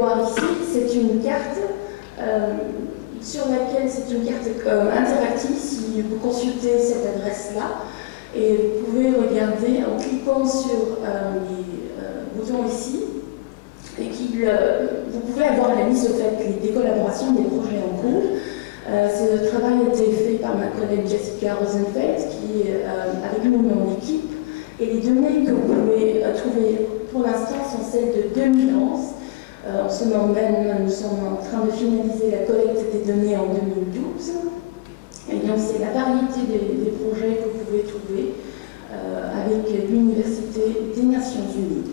voir ici, c'est une carte sur laquelle c'est une carte interactive. Si vous consultez cette adresse-là, et vous pouvez regarder en cliquant sur les boutons ici, et vous pouvez avoir la liste des collaborations des projets en cours. Ce travail a été fait par ma collègue Jessica Rosenfeld, qui est avec nous dans l'équipe. Et les données que vous pouvez trouver pour l'instant sont celles de 2011. En ce moment même, nous sommes en train de finaliser la collecte des données en 2012. Et donc, c'est la variété des projets que vous pouvez trouver avec l'Université des Nations Unies.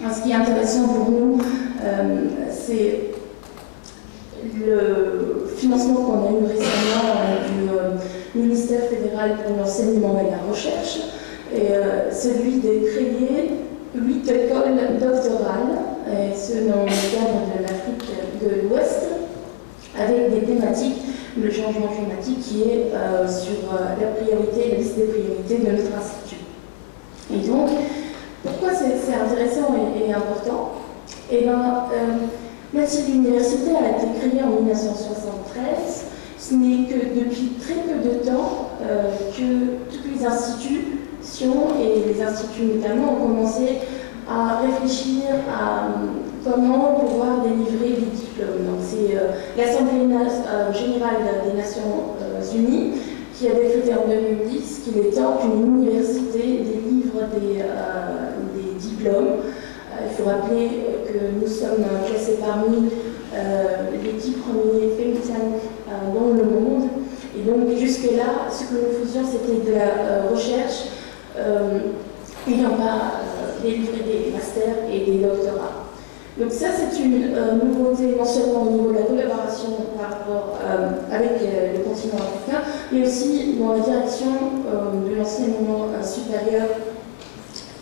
Alors, ce qui est intéressant pour nous, c'est le financement qu'on a eu récemment du ministère fédéral pour l'enseignement et la recherche, et celui de créer 8 écoles doctorales, et ce dans le cadre de l'Afrique de l'Ouest, avec des thématiques, le changement climatique qui est sur la liste des priorités de notre institut. Et donc, pourquoi c'est intéressant et important? Eh bien, même si l'université a été créée en 1973, ce n'est que depuis très peu de temps que toutes les institutions, et les instituts notamment, ont commencé à réfléchir à comment pouvoir délivrer des diplômes. Donc c'est l'Assemblée générale des Nations Unies qui a décrété en 2010 qu'il est temps qu'une université délivre des diplômes. Il faut rappeler que nous sommes classés parmi les 10 premiers think tanks dans le monde. Et donc jusque-là, ce que nous faisions, c'était de la recherche ayant pas délivré des masters et des doctorats. Donc ça, c'est une nouveauté non seulement au niveau de la collaboration par rapport avec le continent africain, mais aussi dans la direction de l'enseignement supérieur.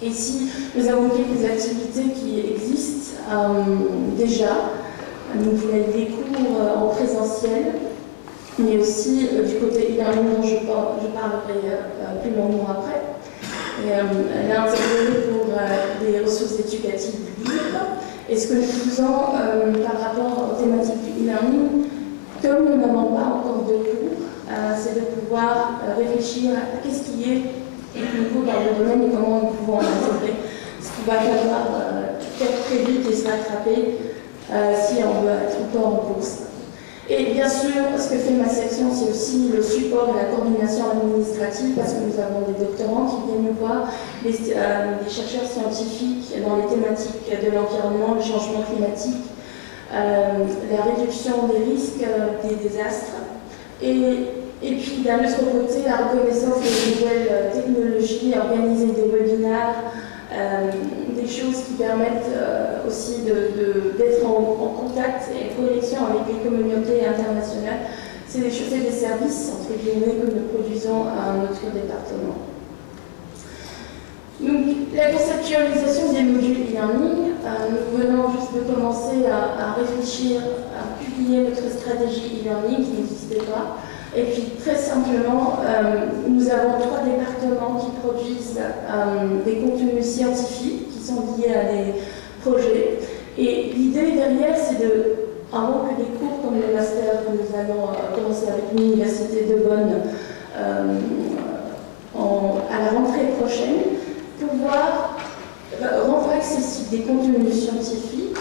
Et si nous avons quelques activités qui existent déjà, nous avons des cours en présentiel, mais aussi du côté e-learning dont je parlerai plus longuement après. Elle est intégrée pour des ressources éducatives libres. Et ce que nous faisons par rapport aux thématiques du e-learning, comme nous n'avons pas encore de cours, c'est de pouvoir réfléchir à qu'est-ce qui est nouveau dans le domaine et comment nous pouvons l'intégrer. Ce qui va falloir faire très vite et se rattraper si on veut être encore en course. Et bien sûr, ce que fait ma section, c'est aussi le support et la coordination administrative, parce que nous avons des doctorants qui viennent nous voir, des chercheurs scientifiques dans les thématiques de l'environnement, le changement climatique, la réduction des risques des désastres, et puis d'un autre côté, la reconnaissance des nouvelles technologies, organiser des webinaires, des choses qui permettent aussi d'être en contact et en connexion avec les communautés internationales. C'est des services, entre guillemets, que nous produisons à notre département. Donc, la conceptualisation des modules e-learning, nous venons juste de commencer à réfléchir, à publier notre stratégie e-learning qui n'existait pas. Et puis, très simplement, nous avons 3 départements qui produisent des contenus scientifiques qui sont liés à des projets. Et l'idée derrière, c'est avant que des cours comme le master que nous allons commencer avec l'Université de Bonn à la rentrée prochaine, pouvoir rendre accessibles des contenus scientifiques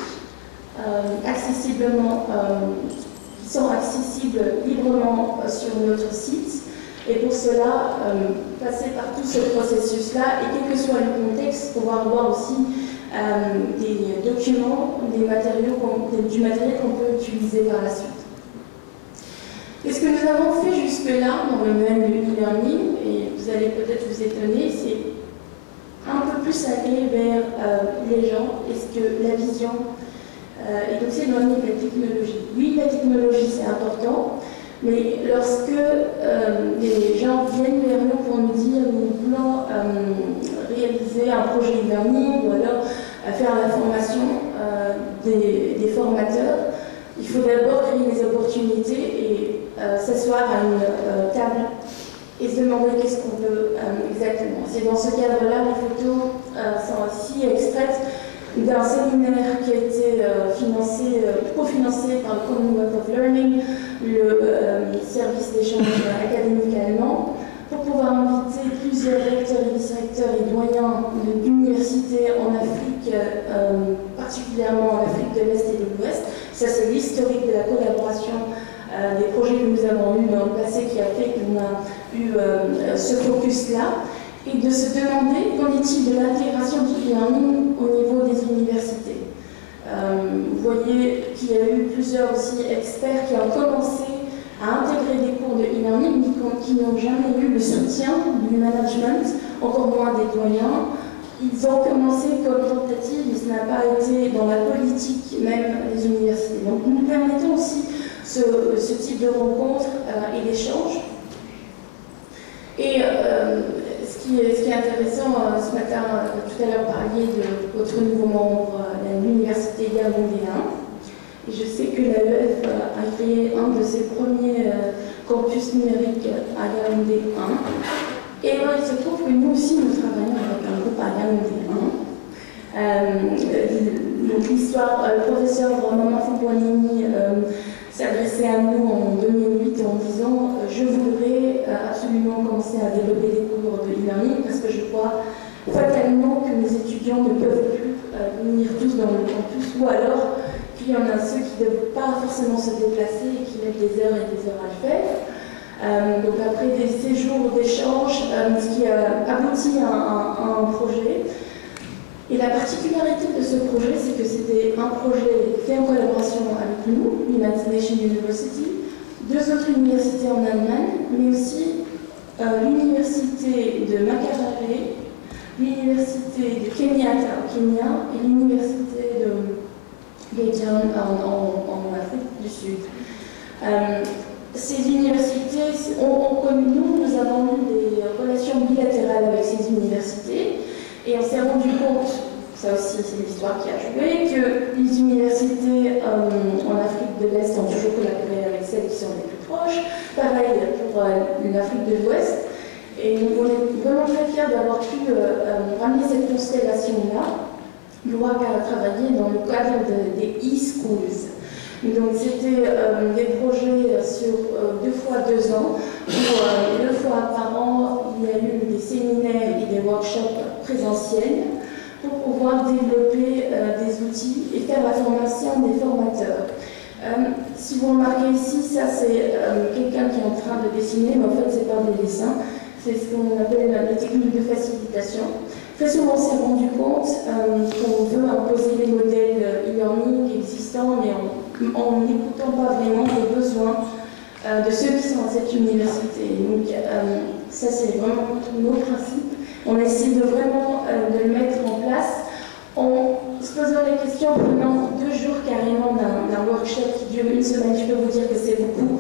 qui sont accessibles librement sur notre site. Et pour cela, passer par tout ce processus-là, et quel que soit le contexte, pouvoir voir aussi des documents, du matériel qu'on peut utiliser par la suite. Et ce que nous avons fait jusque-là dans le domaine du e-learning, et vous allez peut-être vous étonner, c'est un peu plus aller vers les gens, est-ce que la vision, et donc c'est éloigné de la technologie. Oui, la technologie c'est important, mais lorsque les gens viennent vers nous pour nous dire nous voulons réaliser un projet e-learning ou alors faire la formation des formateurs, il faut d'abord créer des opportunités et s'asseoir à une table et se demander qu'est-ce qu'on veut exactement. C'est dans ce cadre-là, les photos sont aussi extraites d'un séminaire qui a été financé cofinancé par le Commonwealth of Learning, le service d'échange académique allemand, pour pouvoir inviter plusieurs recteurs et vice-recteurs et doyens d'universités en Afrique, particulièrement en Afrique de l'Est et de l'Ouest. Ça, c'est l'historique de la collaboration des projets que nous avons eus dans le passé qui a fait qu'on a eu ce focus-là, et de se demander qu'en est-il de l'intégration du e-learning au niveau des universités. Vous voyez qu'il y a eu plusieurs aussi experts qui ont commencé à intégrer des cours de e-learning, mais qui n'ont jamais eu le soutien du management, encore moins des doyens. Ils ont commencé comme tentative, mais ce n'a pas été dans la politique même des universités. Donc nous permettons aussi ce type de rencontre et d'échange. Et ce qui est intéressant, ce matin, tout à l'heure, parliez de votre nouveau membre de l'université Yaoundé 1. Et je sais que l'AEF a créé un de ses premiers campus numériques à Yaoundé 1. Et il se trouve que nous aussi, nous travaillons avec un groupe à Yaoundé 1. Donc l'histoire, le professeur Maman Fouboanini s'adressait à nous en 2008 en disant je voudrais absolument commencer à développer des cours de e-learning parce que je crois fatalement que mes étudiants ne peuvent plus venir tous dans le campus, ou alors qu'il y en a ceux qui ne peuvent pas forcément se déplacer et qui mettent des heures et des heures à le faire. Donc après des séjours d'échange, ce qui a abouti à un projet. Et la particularité de ce projet, c'est que c'était un projet fait en collaboration avec nous, United Nations University, deux autres universités en Allemagne, mais aussi l'université de Makerere, l'université de Kenyatta au Kenya et l'université de Gedion en Afrique du Sud. Ces universités, nous avons eu des relations bilatérales avec ces universités. Et on s'est rendu compte, ça aussi c'est l'histoire qui a joué, que les universités en Afrique de l'Est ont toujours collaboré avec celles qui sont les plus proches. Pareil pour l'Afrique de l'Ouest. Et on est vraiment très fiers d'avoir pu ramener cette constellation-là, pouvoir travailler dans le cadre des e-schools. Donc c'était des projets sur 2 fois 2 ans, où 2 fois par an, il y a eu des séminaires et des workshops présentiels pour pouvoir développer des outils et faire la formation des formateurs. Si vous remarquez ici, ça c'est quelqu'un qui est en train de dessiner, mais en fait c'est pas des dessins, c'est ce qu'on appelle la technique de facilitation. Très souvent on s'est rendu compte qu'on veut imposer les modèles e-learning existants, mais en n'écoutant pas vraiment les besoins de ceux qui sont à cette université. Donc ça c'est vraiment nos principes. On essaie de vraiment de le mettre en place en se posant les questions pendant 2 jours carrément d'un workshop qui dure 1 semaine. Je peux vous dire que c'est beaucoup.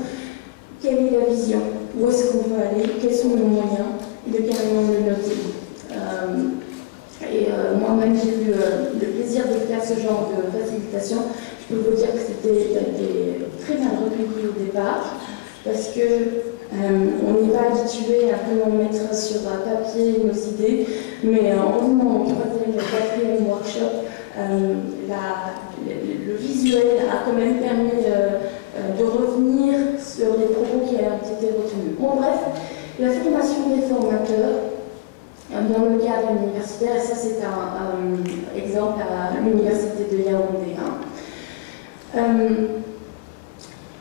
Quelle est la vision? Où est-ce qu'on veut aller? Quels sont nos moyens? Et de carrément le noter. Moi-même j'ai eu le plaisir de faire ce genre de facilitation. Je peux vous dire que c'était très mal recueilli au départ, parce qu'on n'est pas habitué à vraiment mettre sur papier nos idées, mais en venant au 3e et 4e workshop, le visuel a quand même permis de revenir sur les propos qui ont été retenus. Bon bref, la formation des formateurs dans le cadre universitaire, et ça c'est un exemple à l'université de Yaoundé 1.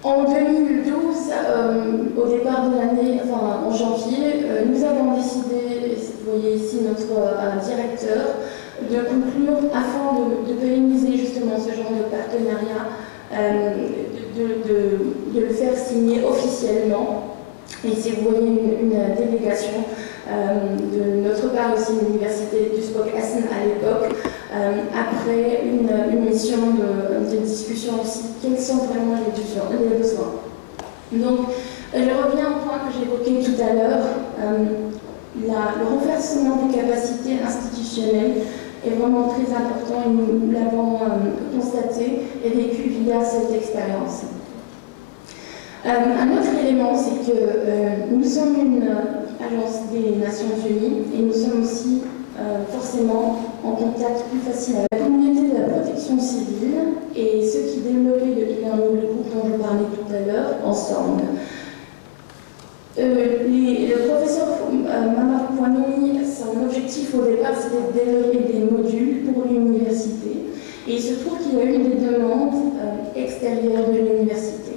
En 2012, au départ de l'année, enfin en janvier, nous avons décidé, vous voyez ici notre directeur, de conclure afin de pérenniser justement ce genre de partenariat, de le faire signer officiellement. Et ici vous voyez une délégation de notre part aussi, l'université du SPOC Essen à l'époque, après une mission de discussion aussi, quels sont vraiment les besoins. Donc, je reviens au point que j'évoquais tout à l'heure, le renversement des capacités institutionnelles est vraiment très important et nous l'avons constaté et vécu via cette expérience. Un autre élément, c'est que nous sommes une agence des Nations Unies et nous sommes aussi forcément en contact plus facile avec la communauté de la protection civile et ceux qui développaient le qu'il y a eu des demandes extérieures de l'université.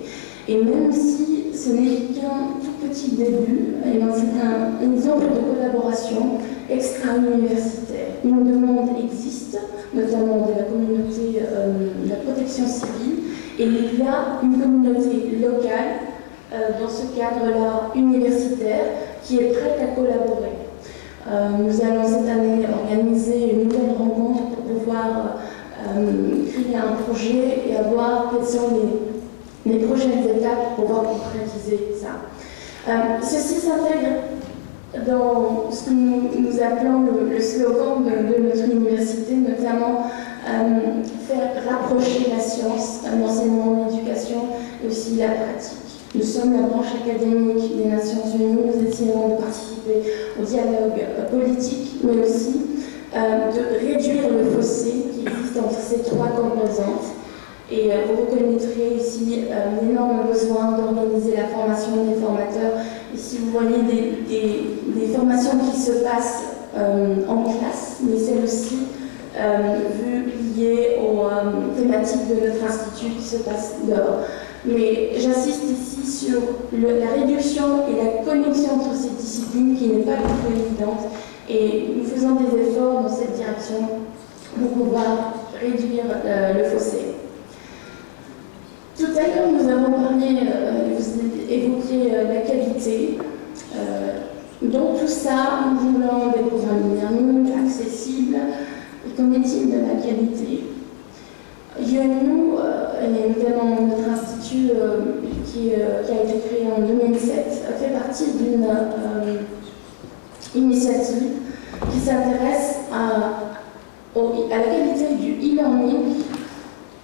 Et même si ce n'est qu'un tout petit début, c'est un exemple de collaboration extra-universitaire. Une demande existe, notamment de la communauté de la protection civile, et il y a une communauté locale, dans ce cadre-là universitaire, qui est prête à collaborer. Nous allons cette année organiser une nouvelle rencontre pour pouvoir créer un projet et voir quelles sont les prochaines étapes pour pouvoir concrétiser ça. Ceci s'intègre dans ce que nous appelons le slogan de notre université, notamment faire rapprocher la science, l'enseignement, l'éducation et aussi la pratique. Nous sommes la branche académique des Nations Unies, nous essayons de participer au dialogue politique, mais aussi de réduire le fossé qui existe entre ces trois composantes. Et vous reconnaîtrez ici l'énorme besoin d'organiser la formation des formateurs. Ici, vous voyez des formations qui se passent en classe, mais celles aussi liées aux thématiques de notre institut qui se passent dehors. Mais j'insiste ici sur la réduction et la connexion entre ces disciplines qui n'est pas du tout évidente. Et nous faisons des efforts dans cette direction pour pouvoir réduire le fossé. Tout à l'heure, nous avons parlé, vous évoquiez la qualité. Donc tout ça, nous voulons des programmes e-learning accessibles. Et qu'en est-il de la qualité? UNU, et notamment notre institut qui a été créé en 2007, fait partie d'une initiative qui s'intéresse à la qualité du e-learning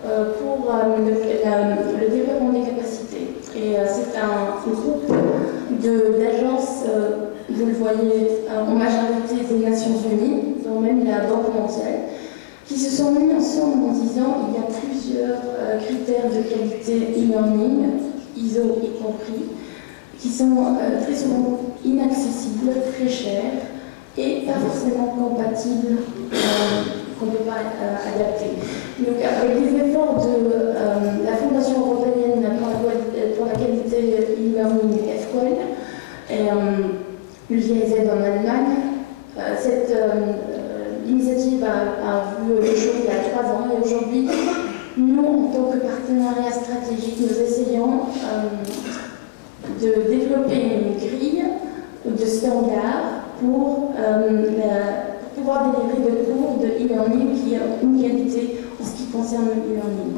pour le développement des capacités. Et c'est un groupe d'agences, vous le voyez, en majorité des Nations Unies, dont même la Banque mondiale, qui se sont mis ensemble en disant qu'il y a plusieurs critères de qualité e-learning, ISO y compris, qui sont très souvent inaccessibles, très chers et pas forcément compatibles, qu'on ne peut pas adapter. Donc avec les efforts de la Fondation européenne pour la qualité e-learning FQual et l'UIZ en Allemagne, cette l'initiative a vu le jour il y a 3 ans et aujourd'hui, nous, en tant que partenariat stratégique, nous essayons de développer une grille de standards pour pouvoir délivrer de cours de e-learning qui ont une qualité en ce qui concerne le e-learning.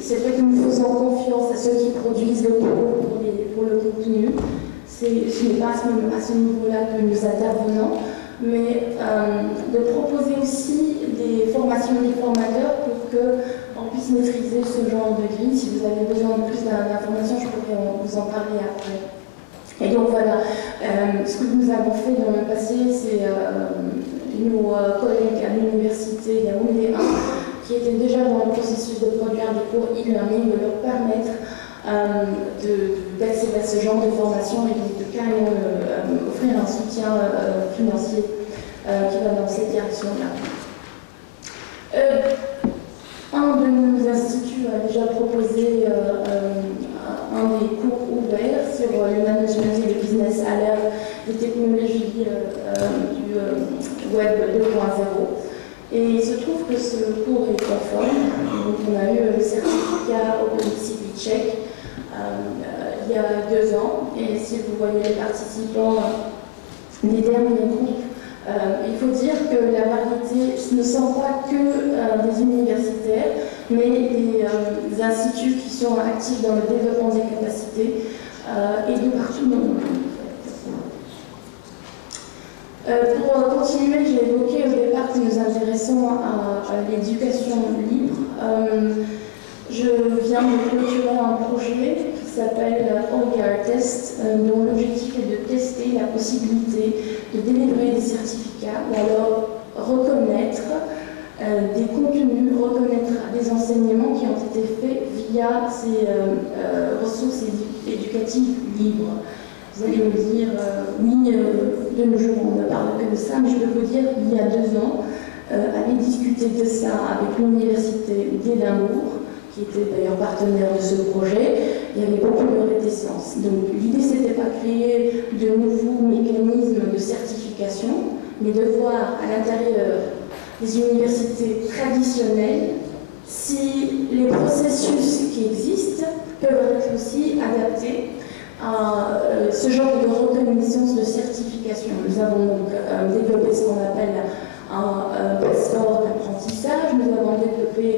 C'est vrai que nous faisons confiance à ceux qui produisent le cours pour le contenu. Ce n'est pas à ce niveau-là que nous intervenons, mais de proposer aussi des formations des formateurs pour qu'on puisse maîtriser ce genre de grille. Si vous avez besoin de plus d'informations, je pourrais vous en parler après. Et donc voilà, ce que nous avons fait dans le passé, c'est nos collègues à l'université Yaoundé 1, qui étaient déjà dans le processus de produire des cours e-learning, de leur permettre d'accéder à ce genre de formation et de carrément offrir un soutien financier qui va dans cette direction-là. Un de nos instituts a déjà proposé un des cours ouverts sur le management et le business à l'ère des technologies du web 2.0. Et il se trouve que ce cours est conforme. Donc on a eu le certificat OpenCV Check il y a 2 ans. Et si vous voyez les participants des derniers groupes, il faut dire que la variété ne sont pas que des universitaires, mais des instituts qui sont actifs dans le développement des capacités et de partout dans le monde. Pour continuer, j'ai évoqué au départ que nous intéressons à l'éducation libre. Je viens de clôturer un projet qui s'appelle OER Test, dont l'objectif est de tester la possibilité de délivrer des certificats ou alors reconnaître des contenus, reconnaître des enseignements qui ont été faits via ces ressources éducatives libres. Vous allez me dire, oui, de nos jours on ne parle que de ça, mais je peux vous dire qu'il y a 2 ans, allait discuter de ça avec l'université d'Édimbourg, qui était d'ailleurs partenaire de ce projet. Il y avait beaucoup de réticence. Donc l'idée, c'était pas créer de nouveaux mécanismes de certification, mais de voir à l'intérieur des universités traditionnelles si les processus qui existent peuvent être aussi adaptés à ce genre de reconnaissance de certification. Nous avons donc développé ce qu'on appelle un passeport d'apprentissage. Nous avons développé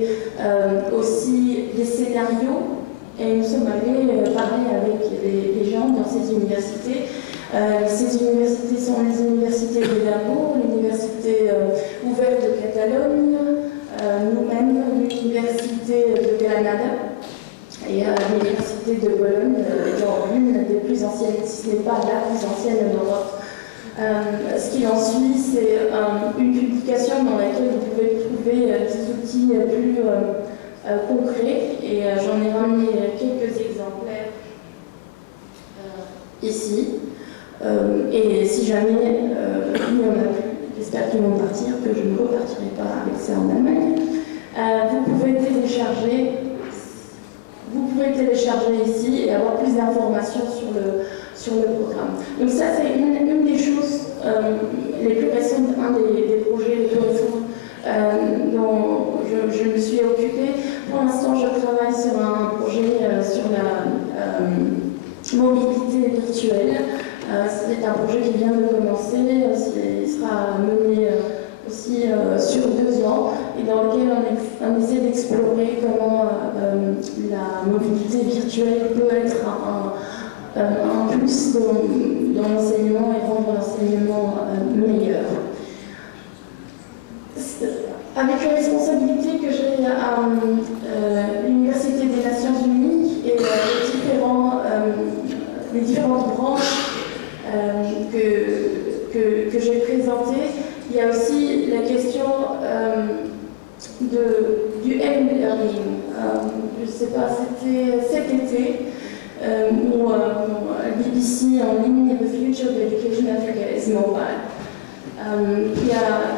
aussi des scénarios et nous sommes allés parler avec les gens dans ces universités. Ces universités sont les universités d'Édimbourg, l'université ouverte de Catalogne, nous-mêmes, l'université de Granada et l'université de Bologne, étant l'une des plus anciennes, si ce n'est pas la plus ancienne d'Europe. Ce qui en suit, c'est une publication dans laquelle vous pouvez trouver des outils plus concrets, et j'en ai ramené quelques exemplaires ici. Et si jamais il y en a plus, j'espère qu'ils vont partir, que je ne repartirai pas avec ça en Allemagne. Vous pouvez télécharger ici et avoir plus d'informations sur le programme. Donc ça, c'est une des choses les plus récentes, un des projets les plus récents dont je me suis occupée. Pour l'instant, je travaille sur un projet sur la mobilité virtuelle. C'est un projet qui vient de commencer, il sera mené aussi sur 2 ans, et dans lequel on essaie d'explorer comment la mobilité virtuelle peut être un plus dans l'enseignement et rendre l'enseignement meilleur. Avec les responsabilités que j'ai à l'Université des Nations Unies et les différentes branches que j'ai présentées, il y a aussi la question du e-learning. Je ne sais pas, c'était cet été où BBC en ligne, The Future of Education Africa is Mobile,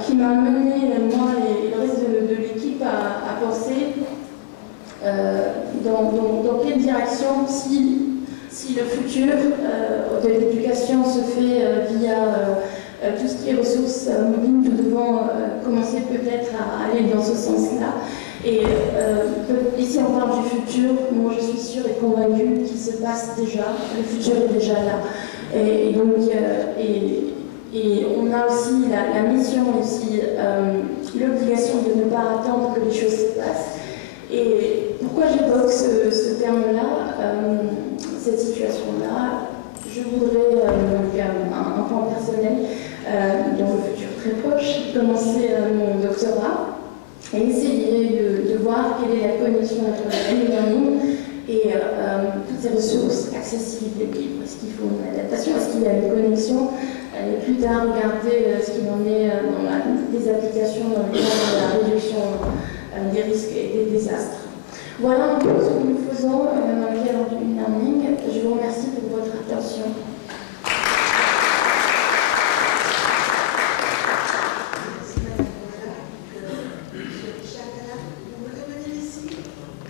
qui m'a mené, moi et le reste de l'équipe, à penser dans quelle direction, si le futur de l'éducation se fait via tout ce qui est ressources mobiles, nous devons commencer peut-être à aller dans ce sens-là. Et ici on parle du futur, moi je suis sûre et convaincue qu'il se passe déjà, le futur est déjà là. Et donc, et on a aussi la mission, aussi l'obligation de ne pas attendre que les choses se passent. Et pourquoi j'évoque ce terme-là, cette situation-là? Je voudrais, un point personnel, dans le futur très proche, commencer mon doctorat et essayer de voir quelle est la connexion entre le e-learning et toutes ces ressources accessibles et libres. Est-ce qu'il faut une adaptation? Est-ce qu'il y a une connexion? Et plus tard, regarder ce qu'il en est dans les applications dans le cadre de la réduction des risques et des désastres. Voilà un peu ce que nous faisons dans le cadre du e-learning. Je vous remercie pour votre attention.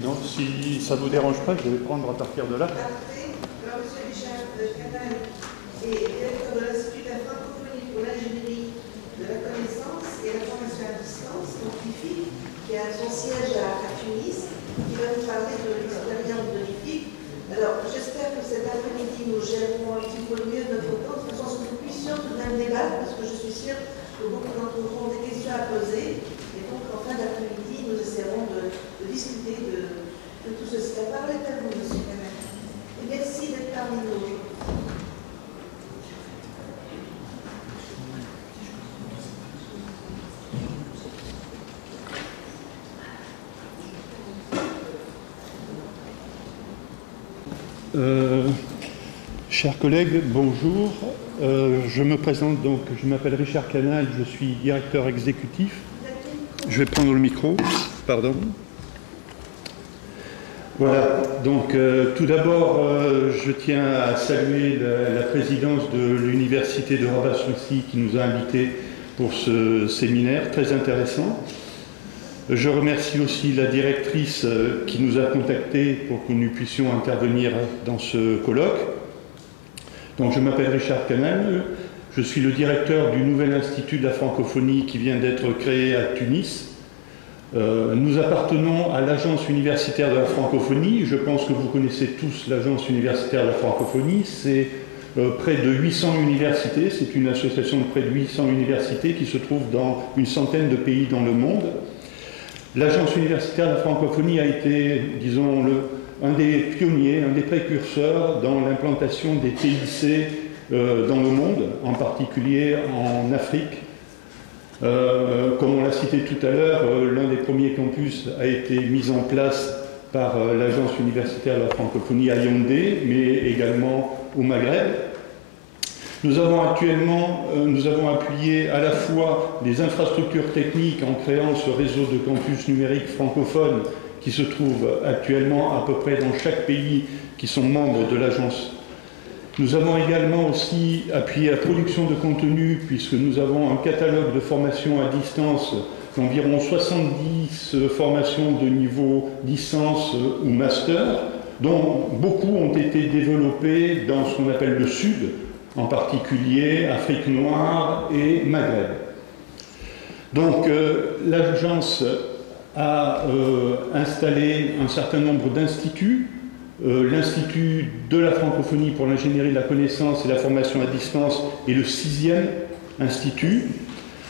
Non, si ça ne vous dérange pas, je vais prendre à partir de là. Parfait. Alors, M. Richard Canal est directeur de l'Institut de la francophonie pour l'ingénierie de la connaissance et la formation à distance scientifique, qui a son siège à Tunis, qui va nous parler de l'expérience de l'IFIC. Alors, j'espère que cet après-midi, nous gérerons un petit peu mieux notre temps, de façon à ce que nous puissions tout de même débattre, parce que je suis sûre que beaucoup d'entre vous auront des questions à poser. Et donc, en fin d'après-midi, nous essaierons de discuter de tout ceci. La parole est à vous, M. Canal. Et merci d'être parmi nous aujourd'hui. Chers collègues, bonjour. Je me présente donc, je m'appelle Richard Canal, je suis directeur exécutif. Je vais prendre le micro, pardon. Voilà, donc tout d'abord, je tiens à saluer la présidence de l'Université de Rabat-Souci qui nous a invités pour ce séminaire très intéressant. Je remercie aussi la directrice qui nous a contactés pour que nous puissions intervenir dans ce colloque. Donc, je m'appelle Richard Canal, je suis le directeur du nouvel Institut de la francophonie qui vient d'être créé à Tunis. Nous appartenons à l'Agence universitaire de la francophonie. Je pense que vous connaissez tous l'Agence universitaire de la francophonie. C'est près de 800 universités. C'est une association de près de 800 universités qui se trouve dans une centaine de pays dans le monde. L'Agence universitaire de la francophonie a été, disons, un des pionniers, un des précurseurs dans l'implantation des TIC dans le monde, en particulier en Afrique. Comme on l'a cité tout à l'heure, l'un des premiers campus a été mis en place par l'Agence universitaire de la francophonie à Yaoundé, mais également au Maghreb. Nous avons appuyé à la fois les infrastructures techniques en créant ce réseau de campus numériques francophones qui se trouve actuellement à peu près dans chaque pays qui sont membres de l'agence. Nous avons également aussi appuyé la production de contenu puisque nous avons un catalogue de formations à distance d'environ 70 formations de niveau licence ou master, dont beaucoup ont été développées dans ce qu'on appelle le Sud, en particulier Afrique noire et Maghreb. Donc l'agence a installé un certain nombre d'instituts. L'Institut de la francophonie pour l'ingénierie de la connaissance et la formation à distance est le 6e institut.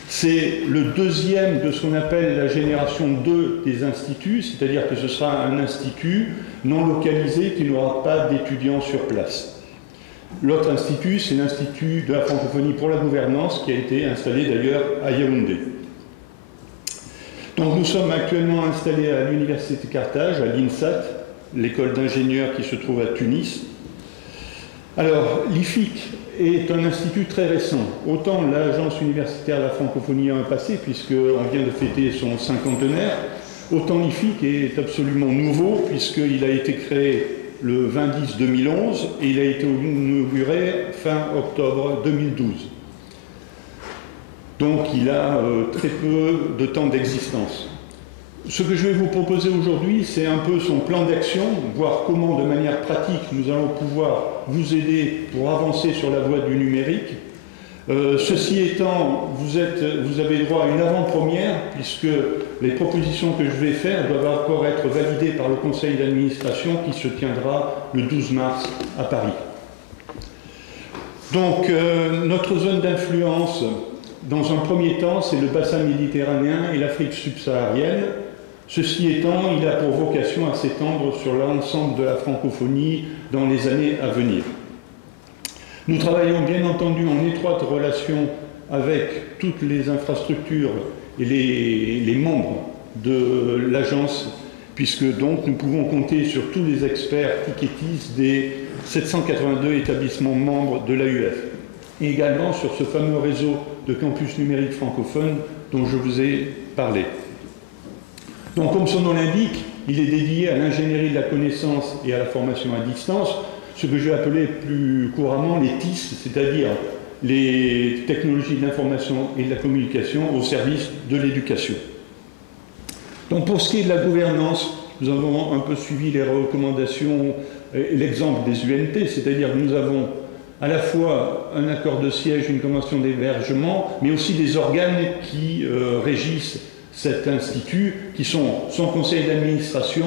C'est le 2e de ce qu'on appelle la génération 2 des instituts, c'est-à-dire que ce sera un institut non localisé qui n'aura pas d'étudiants sur place. L'autre institut, c'est l'Institut de la francophonie pour la gouvernance qui a été installé d'ailleurs à Yaoundé. Donc nous sommes actuellement installés à l'Université de Carthage, à l'INSAT, l'école d'ingénieurs qui se trouve à Tunis. Alors, l'IFIC est un institut très récent. Autant l'Agence universitaire de la francophonie a un passé, puisqu'on vient de fêter son cinquantenaire, autant l'IFIC est absolument nouveau, puisqu'il a été créé le 20-10-2011 et il a été inauguré fin octobre 2012. Donc il a très peu de temps d'existence. Ce que je vais vous proposer aujourd'hui, c'est un peu son plan d'action, voir comment de manière pratique nous allons pouvoir vous aider pour avancer sur la voie du numérique. Ceci étant, vous avez droit à une avant-première, puisque les propositions que je vais faire doivent encore être validées par le conseil d'administration qui se tiendra le 12 mars à Paris. Donc, notre zone d'influence, dans un premier temps, c'est le bassin méditerranéen et l'Afrique subsaharienne. Ceci étant, il a pour vocation à s'étendre sur l'ensemble de la francophonie dans les années à venir. Nous travaillons bien entendu en étroite relation avec toutes les infrastructures et les membres de l'agence, puisque donc nous pouvons compter sur tous les experts ticketis des 782 établissements membres de l'AUF, et également sur ce fameux réseau de campus numériques francophones dont je vous ai parlé. Donc, comme son nom l'indique, il est dédié à l'ingénierie de la connaissance et à la formation à distance, ce que je vais appeler plus couramment les TIS, c'est-à-dire les technologies de l'information et de la communication au service de l'éducation. Donc, pour ce qui est de la gouvernance, nous avons un peu suivi les recommandations et l'exemple des UNT, c'est-à-dire que nous avons à la fois un accord de siège, une convention d'hébergement, mais aussi des organes qui régissent cet institut, qui sont son conseil d'administration,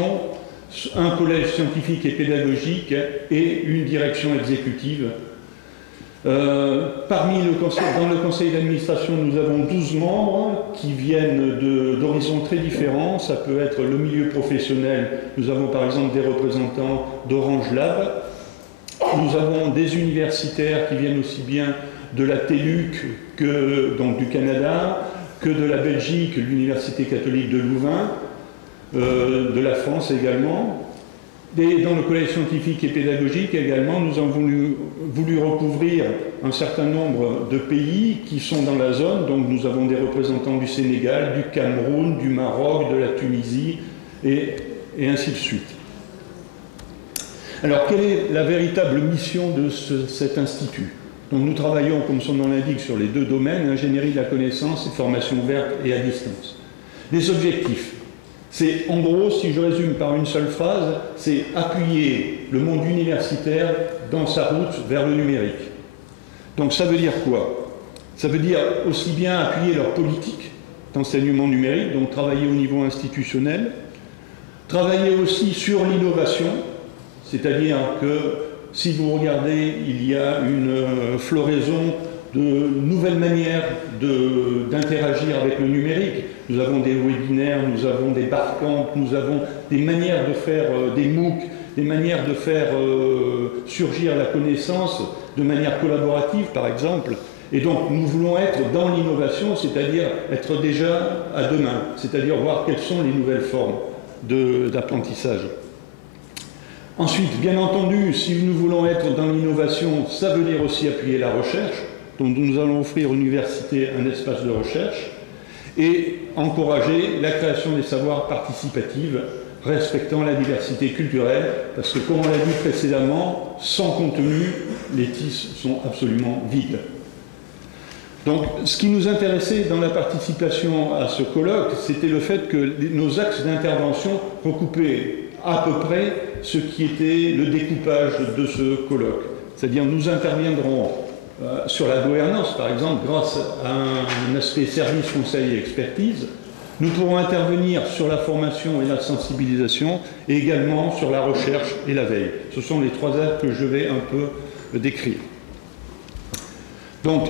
un collège scientifique et pédagogique et une direction exécutive. Dans le conseil d'administration, nous avons 12 membres qui viennent d'horizons très différents. Ça peut être le milieu professionnel. Nous avons par exemple des représentants d'Orange Lab. Nous avons des universitaires qui viennent aussi bien de la TELUC que donc du Canada, que de la Belgique, l'Université catholique de Louvain, de la France également. Et dans le collège scientifique et pédagogique également, nous avons voulu recouvrir un certain nombre de pays qui sont dans la zone. Donc nous avons des représentants du Sénégal, du Cameroun, du Maroc, de la Tunisie, et ainsi de suite. Alors, quelle est la véritable mission de cet institut? Donc nous travaillons, comme son nom l'indique, sur les deux domaines, ingénierie de la connaissance et formation ouverte et à distance. Les objectifs, c'est en gros, si je résume par une seule phrase, c'est appuyer le monde universitaire dans sa route vers le numérique. Donc ça veut dire quoi? Ça veut dire aussi bien appuyer leur politique d'enseignement numérique, donc travailler au niveau institutionnel, travailler aussi sur l'innovation, c'est-à-dire que si vous regardez, il y a une floraison de nouvelles manières d'interagir avec le numérique. Nous avons des webinaires, nous avons des barcamps, nous avons des manières de faire des MOOC, des manières de faire surgir la connaissance de manière collaborative, par exemple. Et donc, nous voulons être dans l'innovation, c'est-à-dire être déjà à demain, c'est-à-dire voir quelles sont les nouvelles formes d'apprentissage. Ensuite, bien entendu, si nous voulons être dans l'innovation, ça veut dire aussi appuyer la recherche. Donc nous allons offrir aux universités un espace de recherche et encourager la création des savoirs participatifs respectant la diversité culturelle, parce que comme on l'a dit précédemment, sans contenu, les TIS sont absolument vides. Donc ce qui nous intéressait dans la participation à ce colloque, c'était le fait que nos axes d'intervention recoupaient à peu près ce qui était le découpage de ce colloque. C'est-à-dire nous interviendrons sur la gouvernance, par exemple, grâce à un aspect service, conseil et expertise. Nous pourrons intervenir sur la formation et la sensibilisation, et également sur la recherche et la veille. Ce sont les trois axes que je vais un peu décrire. Donc,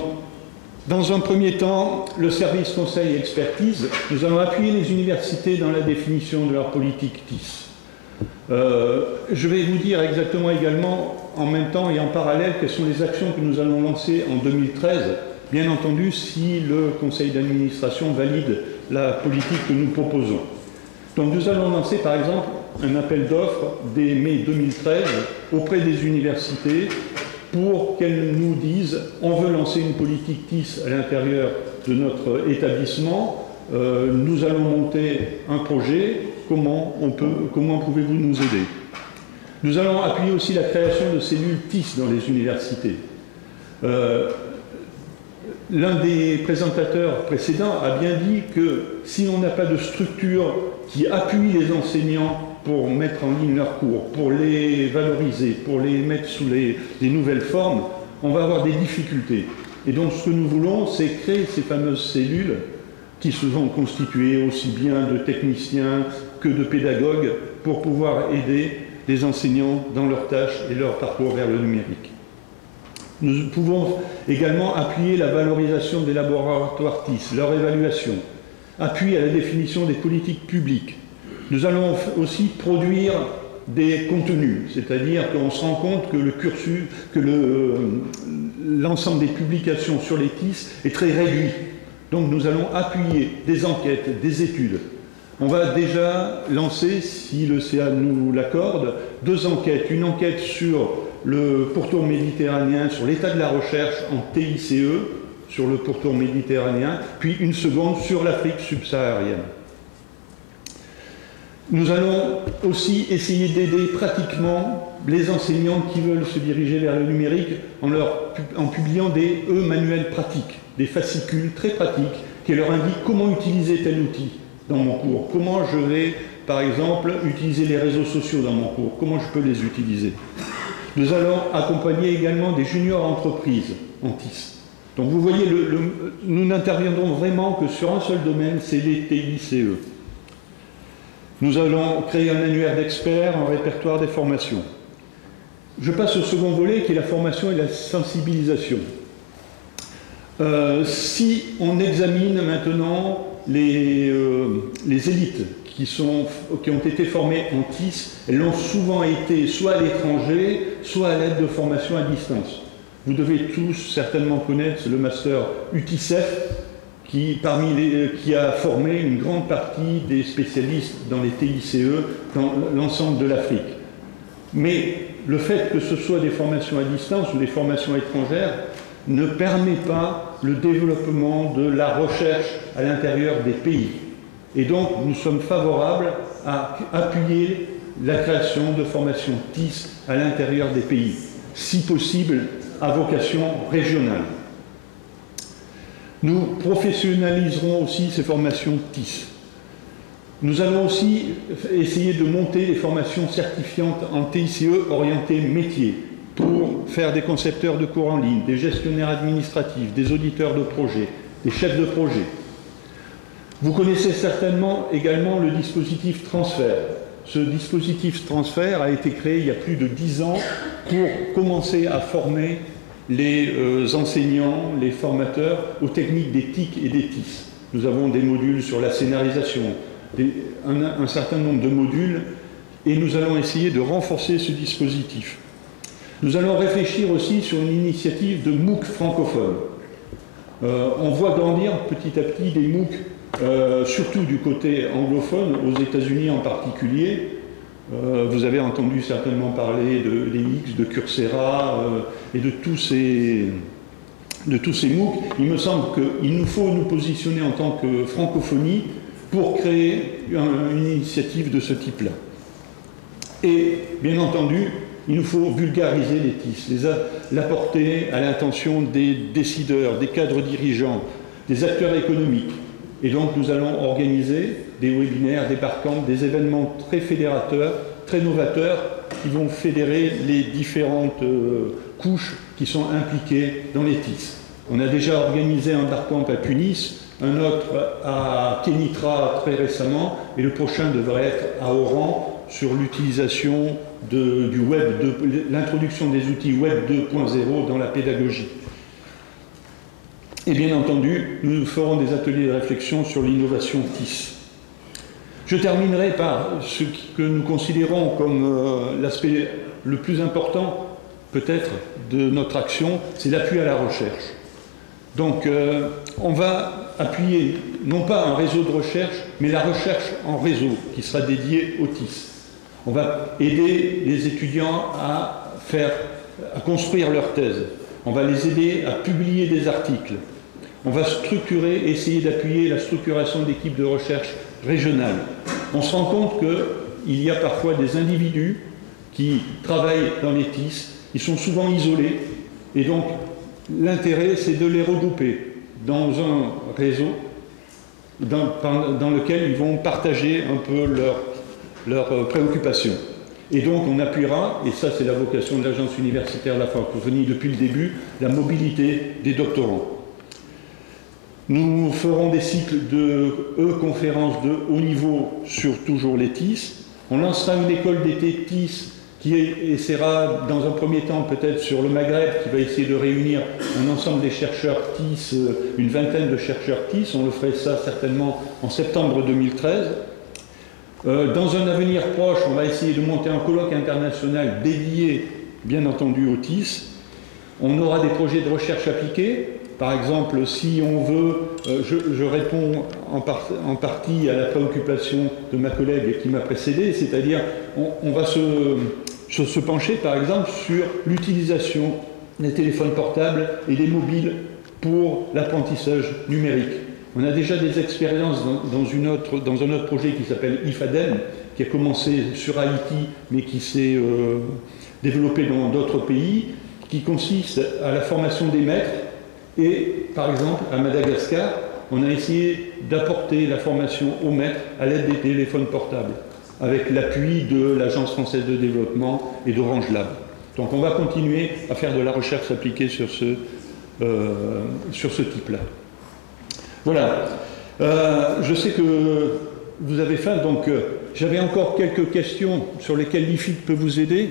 dans un premier temps, le service conseil et expertise, nous allons appuyer les universités dans la définition de leur politique TIS. Je vais vous dire exactement également, en même temps et en parallèle, quelles sont les actions que nous allons lancer en 2013, bien entendu si le conseil d'administration valide la politique que nous proposons. Donc nous allons lancer par exemple un appel d'offres dès mai 2013 auprès des universités pour qu'elles nous disent on veut lancer une politique TIS à l'intérieur de notre établissement, nous allons monter un projet, comment pouvez-vous nous aider? Nous allons appuyer aussi la création de cellules TIS dans les universités. L'un des présentateurs précédents a bien dit que si on n'a pas de structure qui appuie les enseignants pour mettre en ligne leurs cours, pour les valoriser, pour les mettre sous les nouvelles formes, on va avoir des difficultés. Et donc ce que nous voulons, c'est créer ces fameuses cellules qui se sont constituées aussi bien de techniciens que de pédagogues pour pouvoir aider les enseignants dans leurs tâches et leur parcours vers le numérique. Nous pouvons également appuyer la valorisation des laboratoires TIS, leur évaluation, appui à la définition des politiques publiques. Nous allons aussi produire des contenus, c'est-à-dire qu'on se rend compte que le cursus, que l'ensemble des publications sur les TIS est très réduit. Donc nous allons appuyer des enquêtes, des études. On va déjà lancer, si le CA nous l'accorde, 2 enquêtes. Une enquête sur le pourtour méditerranéen, sur l'état de la recherche en TICE, sur le pourtour méditerranéen, puis une seconde sur l'Afrique subsaharienne. Nous allons aussi essayer d'aider pratiquement les enseignants qui veulent se diriger vers le numérique en publiant des manuels pratiques, des fascicules très pratiques qui leur indiquent comment utiliser tel outil dans mon cours, comment je vais, par exemple, utiliser les réseaux sociaux dans mon cours, comment je peux les utiliser. Nous allons accompagner également des juniors entreprises en TIS. Donc vous voyez, nous n'interviendrons vraiment que sur un seul domaine, c'est les TICE. Nous allons créer un annuaire d'experts, un répertoire des formations. Je passe au second volet qui est la formation et la sensibilisation. Si on examine maintenant les élites qui ont été formées en TIS, elles l'ont souvent été soit à l'étranger, soit à l'aide de formations à distance. Vous devez tous certainement connaître le master UTICEF, qui a formé une grande partie des spécialistes dans les TICE dans l'ensemble de l'Afrique. Mais le fait que ce soit des formations à distance ou des formations étrangères ne permet pas le développement de la recherche à l'intérieur des pays. Et donc, nous sommes favorables à appuyer la création de formations TIS à l'intérieur des pays. Si possible, à vocation régionale. Nous professionnaliserons aussi ces formations TIS. Nous allons aussi essayer de monter les formations certifiantes en TICE orientées métiers pour faire des concepteurs de cours en ligne, des gestionnaires administratifs, des auditeurs de projets, des chefs de projet. Vous connaissez certainement également le dispositif transfert. Ce dispositif transfert a été créé il y a plus de 10 ans pour commencer à former les enseignants, les formateurs aux techniques des TIC et des TIS. Nous avons des modules sur la scénarisation, un certain nombre de modules, et nous allons essayer de renforcer ce dispositif. Nous allons réfléchir aussi sur une initiative de MOOC francophone. On voit grandir petit à petit des MOOC, surtout du côté anglophone, aux États-Unis en particulier. Vous avez entendu certainement parler de l'EX, de Coursera et de tous ces MOOC. Il me semble qu'il nous faut nous positionner en tant que francophonie pour créer une initiative de ce type-là. Et bien entendu, il nous faut vulgariser les TIS, l'apporter à l'attention des décideurs, des cadres dirigeants, des acteurs économiques. Et donc nous allons organiser des webinaires, des barcamps, des événements très fédérateurs, très novateurs, qui vont fédérer les différentes couches qui sont impliquées dans les TIS. On a déjà organisé un barcamp à Tunis, un autre à Kenitra très récemment, et le prochain devrait être à Oran sur l'utilisation du web, l'introduction des outils web 2.0 dans la pédagogie. Et bien entendu, nous ferons des ateliers de réflexion sur l'innovation TIS. Je terminerai par ce que nous considérons comme l'aspect le plus important, peut-être, de notre action, c'est l'appui à la recherche. Donc, on va appuyer, non pas un réseau de recherche, mais la recherche en réseau, qui sera dédié au TIS. On va aider les étudiants à construire leur thèse. On va les aider à publier des articles. On va structurer, essayer d'appuyer la structuration d'équipes de recherche régionales. On se rend compte qu'il y a parfois des individus qui travaillent dans les TIS, ils sont souvent isolés, et donc l'intérêt c'est de les regrouper dans un réseau dans lequel ils vont partager un peu leurs préoccupations. Et donc on appuiera, et ça c'est la vocation de l'Agence universitaire de la francophonie depuis le début, la mobilité des doctorants. Nous ferons des cycles de conférences de haut niveau sur toujours les TIS. On lancera une école d'été TIS qui essaiera dans un premier temps peut-être sur le Maghreb, qui va essayer de réunir un ensemble des chercheurs TIS, une vingtaine de chercheurs TIS. On le ferait ça certainement en septembre 2013. Dans un avenir proche, on va essayer de monter un colloque international dédié, bien entendu, au TIS. On aura des projets de recherche appliquée. Par exemple, si on veut, je réponds en partie à la préoccupation de ma collègue qui m'a précédé, c'est-à-dire on va se pencher, par exemple, sur l'utilisation des téléphones portables et des mobiles pour l'apprentissage numérique. On a déjà des expériences dans un autre projet qui s'appelle IFADEM, qui a commencé sur Haïti, mais qui s'est développé dans d'autres pays, qui consiste à la formation des maîtres. Et, par exemple, à Madagascar, on a essayé d'apporter la formation aux maîtres à l'aide des téléphones portables, avec l'appui de l'Agence française de développement et d'Orange Lab. Donc on va continuer à faire de la recherche appliquée sur ce type-là. Voilà. Je sais que vous avez faim, donc j'avais encore quelques questions sur lesquelles l'IFIC peut vous aider.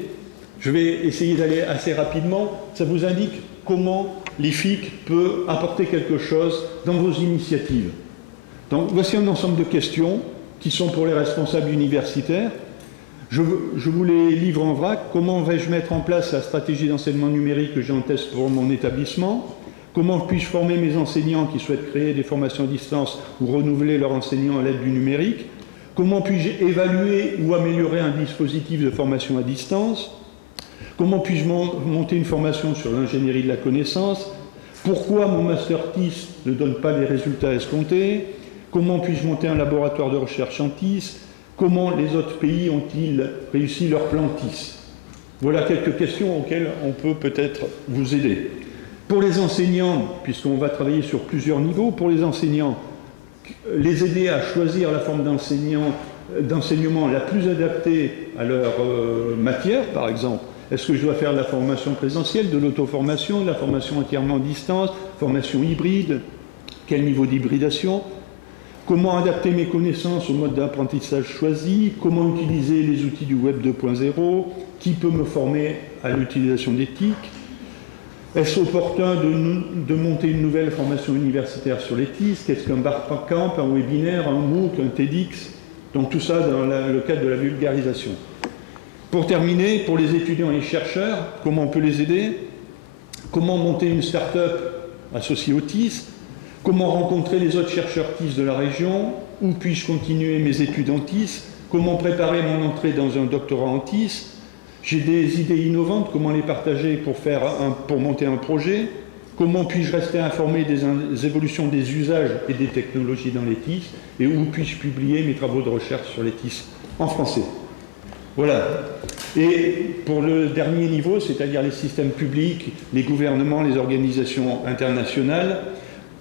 Je vais essayer d'aller assez rapidement. Ça vous indique comment l'IFIC peut apporter quelque chose dans vos initiatives. Donc voici un ensemble de questions qui sont pour les responsables universitaires. Je vous les livre en vrac. Comment vais-je mettre en place la stratégie d'enseignement numérique que j'ai en test pour mon établissement? Comment puis-je former mes enseignants qui souhaitent créer des formations à distance ou renouveler leurs enseignants à l'aide du numérique? Comment puis-je évaluer ou améliorer un dispositif de formation à distance? Comment puis-je monter une formation sur l'ingénierie de la connaissance? Pourquoi mon master TIS ne donne pas les résultats escomptés? Comment puis-je monter un laboratoire de recherche en TIS? Comment les autres pays ont-ils réussi leur plan TIS? Voilà quelques questions auxquelles on peut peut-être vous aider. Pour les enseignants, puisqu'on va travailler sur plusieurs niveaux, pour les enseignants, les aider à choisir la forme d'enseignement la plus adaptée à leur matière, par exemple. Est-ce que je dois faire de la formation présentielle, de l'auto-formation, de la formation entièrement à distance, formation hybride? Quel niveau d'hybridation? Comment adapter mes connaissances au mode d'apprentissage choisi? Comment utiliser les outils du Web 2.0? Qui peut me former à l'utilisation des TIC? Est-ce opportun de monter une nouvelle formation universitaire sur les TIC? Qu'est-ce qu'un barcamp, un webinaire, un MOOC, un TEDx? Donc tout ça dans le cadre de la vulgarisation. Pour terminer, pour les étudiants et les chercheurs, comment on peut les aider? Comment monter une start-up associée au TIS? Comment rencontrer les autres chercheurs TIS de la région? Où puis-je continuer mes études en TIS? Comment préparer mon entrée dans un doctorat en TIS? J'ai des idées innovantes, comment les partager pour monter un projet? Comment puis-je rester informé des évolutions des usages et des technologies dans les TIS? Et où puis-je publier mes travaux de recherche sur les TIS en français? Voilà. Et pour le dernier niveau, c'est-à-dire les systèmes publics, les gouvernements, les organisations internationales,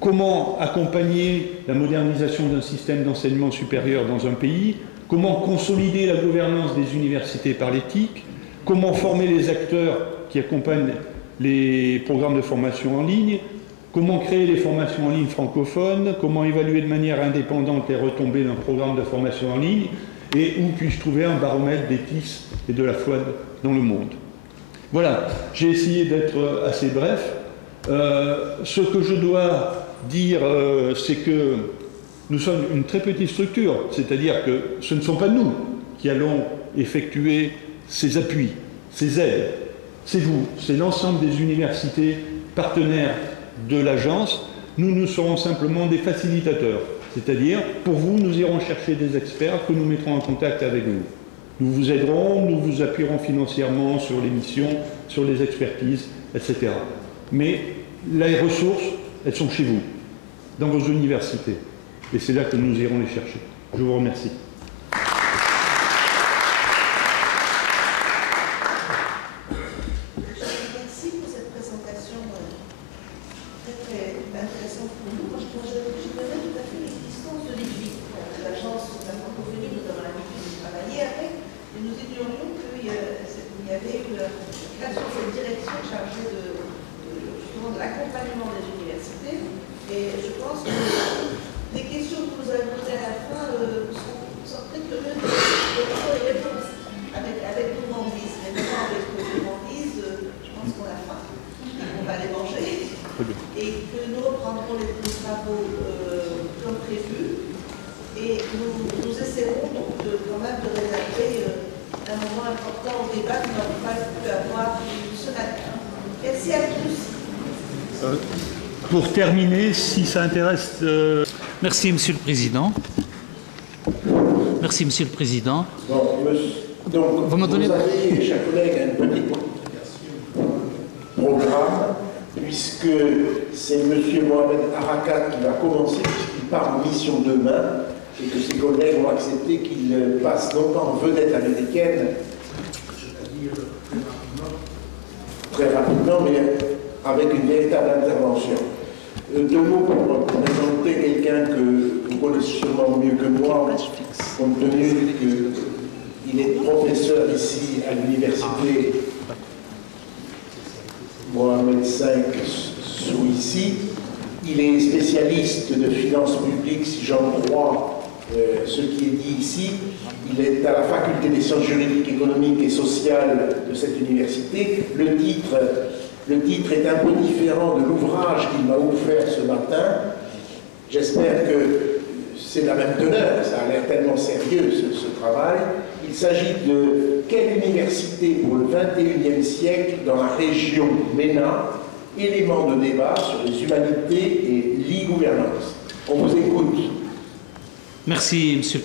comment accompagner la modernisation d'un système d'enseignement supérieur dans un pays? Comment consolider la gouvernance des universités par l'éthique? Comment former les acteurs qui accompagnent les programmes de formation en ligne? Comment créer les formations en ligne francophones? Comment évaluer de manière indépendante les retombées d'un programme de formation en ligne? Et où puis-je trouver un baromètre des TIS et de la foi dans le monde? Voilà, j'ai essayé d'être assez bref. Ce que je dois dire, c'est que nous sommes une très petite structure, c'est-à-dire que ce ne sont pas nous qui allons effectuer ces appuis, ces aides. C'est vous, c'est l'ensemble des universités partenaires de l'agence. Nous serons simplement des facilitateurs. C'est-à-dire, pour vous, nous irons chercher des experts que nous mettrons en contact avec vous. Nous vous aiderons, nous vous appuierons financièrement sur les missions, sur les expertises, etc. Mais les ressources, elles sont chez vous, dans vos universités. Et c'est là que nous irons les chercher. Je vous remercie. Merci pour cette présentation très intéressante pour nous. Moi, j'ignorais tout à fait l'existence de l'EFI, l'agence de la francophonie, nous avons l'habitude de travailler avec, et nous ignorions qu'il y avait une création de cette direction chargée justement de l'accompagnement des universités. Et je pense que les questions que vous avez posées à la fin sont très curieuses de trouver les réponses avec gourmandise. Mais maintenant, avec gourmandise, je pense qu'on a faim et qu'on va les manger. Et que nous reprendrons les travaux comme prévu. Et nous essaierons donc quand même de réserver un moment important au débat que nous n'avons pas pu avoir ce matin. Merci à tous. Pour terminer, si ça intéresse... Merci, Monsieur le Président. Merci, Monsieur le Président. Donc, vous avez, chers collègues, un petit programme, puisque c'est M. Mohamed Arakat qui va commencer, puisqu'il part en mission demain, et que ses collègues ont accepté qu'il passe non pas en vedette américaine, c'est-à-dire très rapidement, mais avec une véritable intervention. Deux mots pour présenter quelqu'un que vous connaissez sûrement mieux que moi, compte tenu qu'il est professeur ici à l'université Mohamed V Souissi. Il est spécialiste de finances publiques, si j'en crois ce qui est dit ici. Il est à la faculté des sciences juridiques, économiques et sociales de cette université. Le titre est un peu différent de l'ouvrage qu'il m'a offert ce matin. J'espère que c'est la même teneur, ça a l'air tellement sérieux ce travail. Il s'agit de quelle université pour le XXIe siècle dans la région MENA, élément de débat sur les humanités et l'e-gouvernance. On vous écoute. Merci, Monsieur.